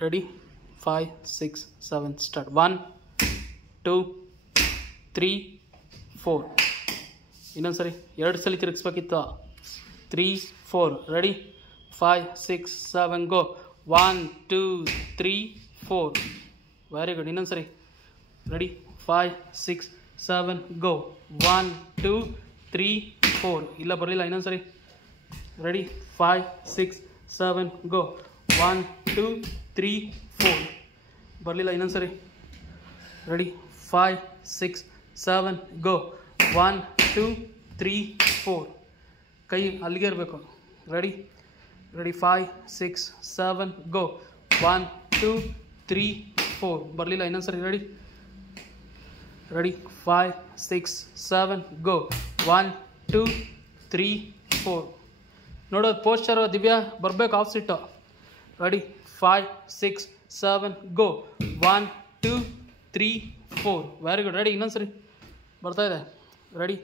ready 5 6 7 start 1 2 3 4 ಇನ್ನೊಂದು ಸರಿ 2 ಸಲ ತಿರುಗಿಸ್ಬೇಕಿತ್ತು 3 4 ರೆಡಿ 5 6 7 ಗೋ 1 2 3 4 ವೆರಿ ಗುಡ್ ಇನ್ನೊಂದು ಸರಿ ರೆಡಿ 5 6 7 ಗೋ 1 2 3 4 ಇಲ್ಲ ಬರಲಿಲ್ಲ ಇನ್ನೊಂದು ಸರಿ ರೆಡಿ 5 6 7 ಗೋ 1 2 3 4 ಬರಲಿಲ್ಲ ಇನ್ನೊಂದು ಸರಿ ರೆಡಿ 5 6 7 ಗೋ 1 2 3 4 ಕೈ ಅಲ್ಲಿಗೆ ಇರಬೇಕು ರೆಡಿ 5 6 7 ಗೋ 1 2 3 4 ಬರಲಿಲ್ಲ ಇನ್ನೊಂದು ಸರಿ ರೆಡಿ 5 6 7 ಗೋ 1 2 3 4 ನೋಡೋದು ಪೋಸ್ಚರು ದಿವ್ಯಾ ಬರಬೇಕು ಆಫ್ ಸಿಟ್ಟು ರೆಡಿ 5 6 7 ಗೋ 1 2 3 4 ವೆರಿ ಗುಡ್ ರೆಡಿ ಇನ್ನೊಂದು ಸರಿ ಬರ್ತಾ ಇದೆ ರೆಡಿ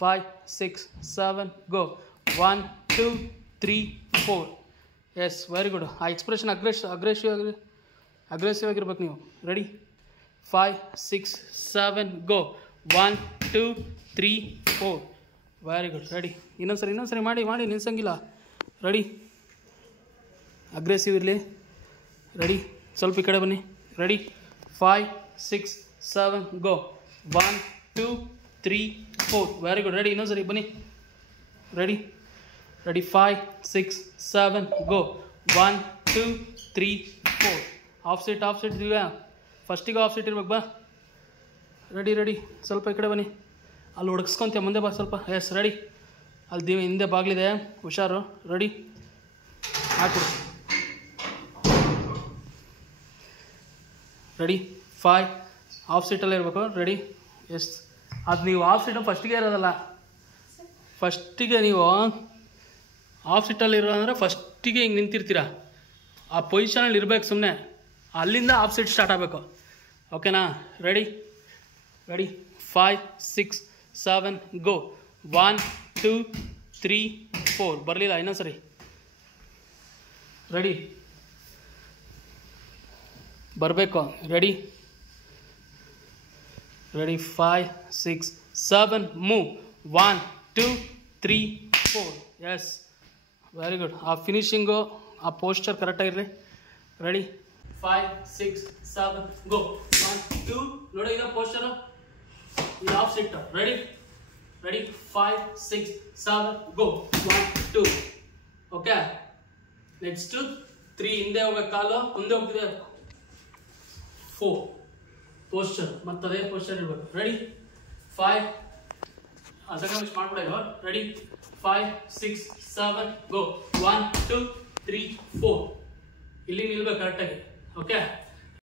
5 6 7 ಗೋ 1 2 3 4 ಎಸ್ ವೆರಿ ಗುಡ್ ಆ ಎಕ್ಸ್ಪ್ರೆಷನ್ ಅಗ್ರೆಸಿವ್ ಆಗಿರ್ಬೇಕು ನೀವು ರೆಡಿ 5 6 7 ಗೋ 1 2 3 4 ವೆರಿ ಗುಡ್ ರೆಡಿ ಇನ್ನೊಂದು ಸರಿ ಮಾಡಿ ನಿಲ್ಸಂಗಿಲ್ಲ ರೆಡಿ ಅಗ್ರೆಸಿವ್ ಇರಲಿ ರೆಡಿ ಸ್ವಲ್ಪ ಈ ಕಡೆ ಬನ್ನಿ ರೆಡಿ 5 6 7 ಗೋ 1 2 3 4 ವೆರಿ ಗುಡ್ ರೆಡಿ ಇನ್ನೊಂದು ಸರಿ ಬನ್ನಿ ರೆಡಿ 5 6 7 ಗೋ 1 2 3 4 ಆಫ್ ಸೆಟ್ ಇದೀಯಾ ಫಸ್ಟಿಗೆ ಆಫ್ ಸೆಟ್ ಇರ್ಬೇಕು ಬಾ ರೆಡಿ ಸ್ವಲ್ಪ ಈ ಕಡೆ ಬನ್ನಿ ಅಲ್ಲಿ ಹುಡುಗಿಸ್ಕೊಂತೀಯ ಮುಂದೆ ಬಾ ಸ್ವಲ್ಪ ಎಸ್ ರೆಡಿ ಅಲ್ಲಿ ಹಿಂದೆ ಬಾಗಿಲಿದೆ ಹುಷಾರು ರೆಡಿ ಹಾಕು ರೆಡಿ 5 ಆಫ್ ಸೀಟಲ್ಲೇ ಇರಬೇಕು ರೆಡಿ ಎಸ್ ಅದು ನೀವು ಆಫ್ ಸೀಟು ಫಸ್ಟಿಗೆ ಇರೋದಲ್ಲ ಫಸ್ಟಿಗೆ ನೀವು ಆಫ್ ಸೀಟಲ್ಲಿ ಇರೋ ಅಂದರೆ ಫಸ್ಟಿಗೆ ಹಿಂಗೆ ನಿಂತಿರ್ತೀರ ಆ ಪೊಸಿಷನಲ್ಲಿ ಇರಬೇಕು ಸುಮ್ಮನೆ ಅಲ್ಲಿಂದ ಆಫ್ ಸೀಟ್ ಸ್ಟಾರ್ಟ್ ಆಗಬೇಕು ಓಕೆನಾ ರೆಡಿ 5 6 7 ಗೋ 1 2 3 4 ಬರಲಿಲ್ಲ ಇನ್ನೊಂದು ಸರಿ ರೆಡಿ ಬರಬೇಕು ready 5 6 7 move 1 2 3 4 yes very good ಆ ಫಿನಿಶಿಂಗು ಆ ಪೋಸ್ಚರ್ ಕರೆಕ್ಟಾಗಿರಲಿ ರೆಡಿ 5 6 7 ಗೋ 1 2 ನೋಡಿ ಈಗ ಪೋಸ್ಚರು ಇದು of set ready 5 6 7 go 1 2 okay next 3 ಹಿಂದೆ ಹೋಗೋ ಕಾಲು ಮುಂದೆ ಹೋಗ್ತಿದೆ 4 ಪೋಸ್ಚರ್ ಮತ್ತೆ ಅದೇ ಪೋಸ್ಚರ್ ಇರಬೇಕು ರೆಡಿ 5 ಅದಕ್ಕೆ ಮಿಸ್ ಮಾಡ್ಬಿಡೋ ರೆಡಿ 5 6 7 ಗೋ 1 2 3 4 ಇಲ್ಲಿ ನಿಲ್ಬೇಕು ಕರೆಕ್ಟಾಗಿ